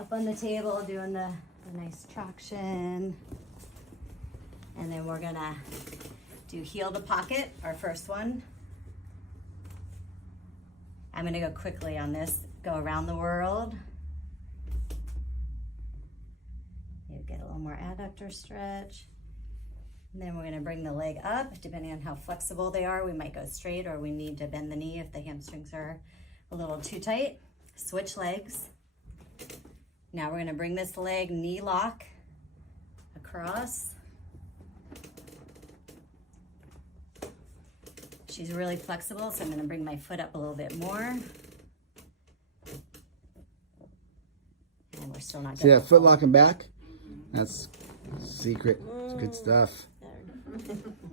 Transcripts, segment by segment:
up on the table, doing the nice traction. And then we're gonna do heel to pocket, our first one. I'm gonna go quickly on this, go around the world. You get a little more adductor stretch. And then we're gonna bring the leg up, depending on how flexible they are. We might go straight or we need to bend the knee if the hamstrings are a little too tight. Switch legs. Now we're gonna bring this leg knee lock across. She's really flexible, so I'm gonna bring my foot up a little bit more. And we're still not See that foot locking back? That's secret. It's good stuff.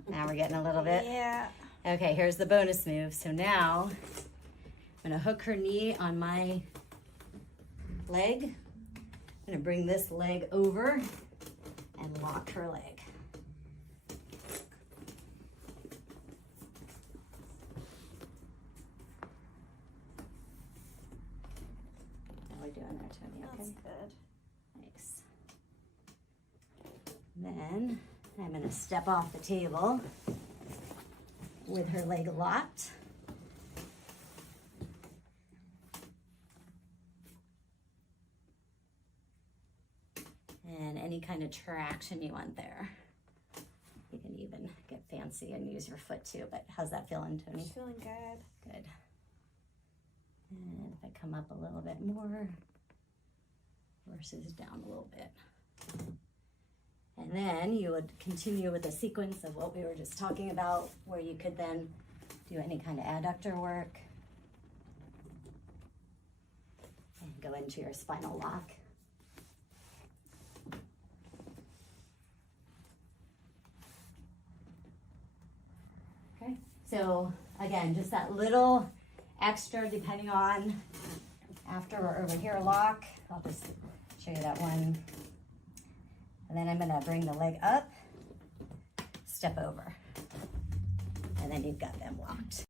Now we're getting a little bit. Yeah. Okay, here's the bonus move. So now I'm gonna hook her knee on my leg. I'm gonna bring this leg over and lock her leg. How are we doing there, Tony? Okay. That's good. Thanks. Then I'm gonna step off the table with her leg locked. And any kind of traction you want there. You can even get fancy and use your foot too, but how's that feeling, Tony? It's feeling good. Good. And if I come up a little bit more versus down a little bit. And then you would continue with the sequence of what we were just talking about, where you could then do any kind of adductor work and go into your spinal lock. Okay, so again, just that little extra depending on after we're over here lock. I'll just show you that one. And then I'm gonna bring the leg up, step over, and then you've got them locked.